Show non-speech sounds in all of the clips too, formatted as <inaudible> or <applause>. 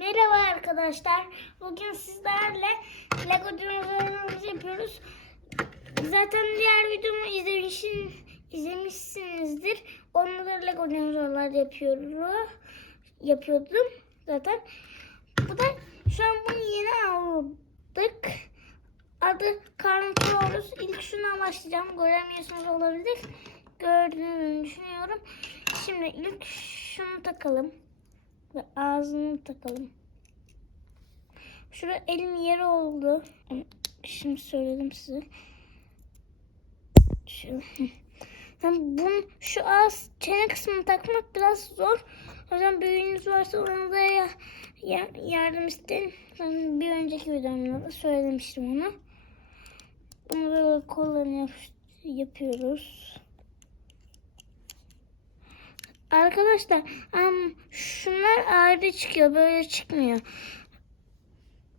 Merhaba arkadaşlar. Bugün sizlerle Lego dinozorlarımızı yapıyoruz. Zaten diğer videomu izlemişsin, izlemişsinizdir. Onları Lego dinozorlar yapıyorum. Yapıyordum zaten. Bu da şu an bunu yeni aldık. Adı Carnotaurus. İlk şundan başlayacağım. Göremiyorsunuz olabilir. Gördüğünü düşünüyorum. Şimdi ilk şunu takalım. Ve ağzını takalım. Şurada elim yeri oldu. Şimdi söyledim size. Şu. Yani bunun şu ağız çene kısmını takmak biraz zor. O yüzden büyüğünüz varsa ona da ya, ya, yardım isteyin. Ben bir önceki videomda da söylemiştim onu. Bunu böyle kollarını yap, yapıyoruz. Arkadaşlar am, şunlar ayrı çıkıyor. Böyle çıkmıyor.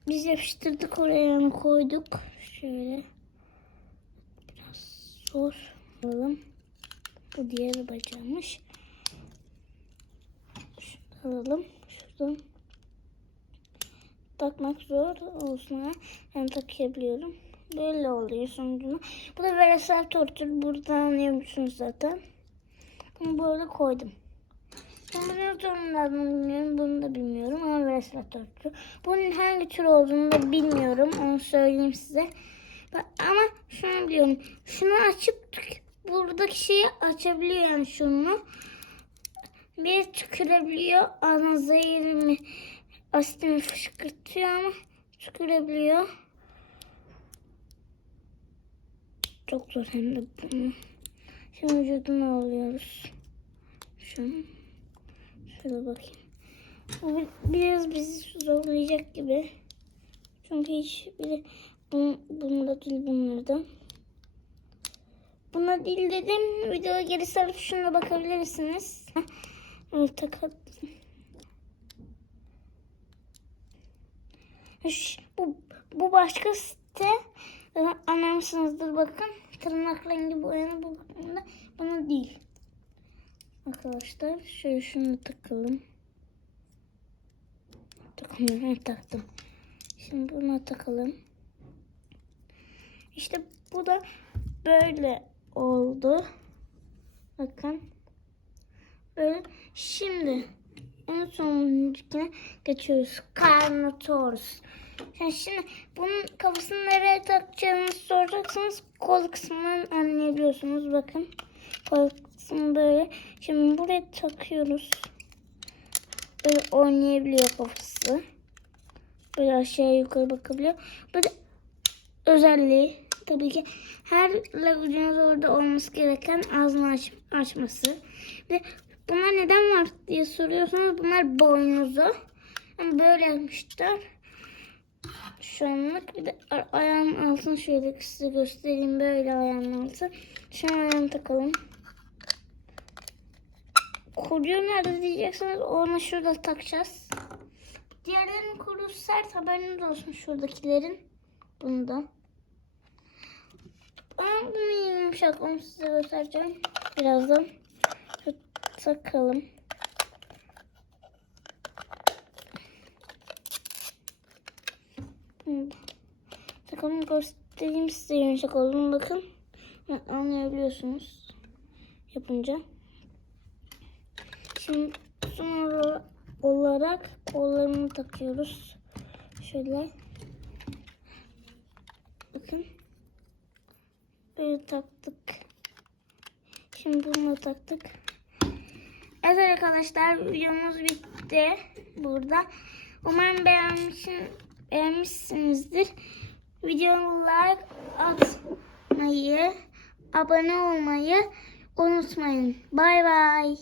Biz yapıştırdık oraya koyduk. Şöyle. Biraz zor. Alalım. Bu diğer bacağımış. Şunu alalım. Şuradan. Takmak zor olsun ben takabiliyorum. Böyle oluyor sonucunda. Bu da Velociraptor'tur. Buradan anlıyormuşsunuz zaten. Bunu böyle koydum. Bunu zorundan bilmiyorum. Bunu da bilmiyorum ama Velociraptor'tu. Bunun hangi tür olduğunu da bilmiyorum. Onu söyleyeyim size. Ama şunu biliyorum. Şunu açıp buradaki şeyi açabiliyor yani şunu. Bir tükürebiliyor. Ana zehirimi asitimi fışkırtıyor ama tükürebiliyor. Çok zor hem de bunu. Şimdi vücudunu alıyoruz. Şunu. Şöyle bakayım. Bu bir- biraz bizi zorlayacak gibi. Çünkü hiç biri bu, bunda değil bunlardan. Buna değil dedim. Videoya geri sarıp şuna bakabilirsiniz. <laughs> Şş, Bu, bu başka site. Anlamışsınızdır bakın. Tırnak rengi boyanı bu bunda. Buna değil. Arkadaşlar şöyle şunu takalım. Takamıyorum. Taktım. Şimdi buna takalım. İşte bu da böyle oldu. Bakın. Böyle. Şimdi en sonuncukine geçiyoruz. Carnotaurus. Yani şimdi bunun kafasını nereye takacağınızı soracaksınız. Kol kısmından anlayabiliyorsunuz. Bakın. Kısmı böyle. Şimdi buraya takıyoruz. Böyle oynayabiliyor kafası. Böyle aşağı yukarı bakabiliyor. Böyle özelliği tabii ki her Lego orada olması gereken ağzını aç, açması. Ve bunlar neden var diye soruyorsanız bunlar boynuzu. Yani böyle. Şu anlık bir de ayağın altını şöyle size göstereyim böyle ayağın altı. Şu an takalım. Kuyruğu nerede diyecekseniz onu şurada takacağız. Diğerlerinin kuyruğu sert haberiniz olsun şuradakilerin. Bunda. Ben bunu yumuşak onu size göstereceğim. Birazdan. Takalım. Takalım göstereyim size yumuşak olduğunu bakın. Anlayabiliyorsunuz. Yapınca. Şimdi son olarak kollarını takıyoruz. Şöyle. Bakın. Böyle taktık. Şimdi bunu taktık. Evet arkadaşlar videomuz bitti burada. Umarım beğenmişsin, beğenmişsinizdir. Videomu like atmayı, abone olmayı unutmayın. Bay bay.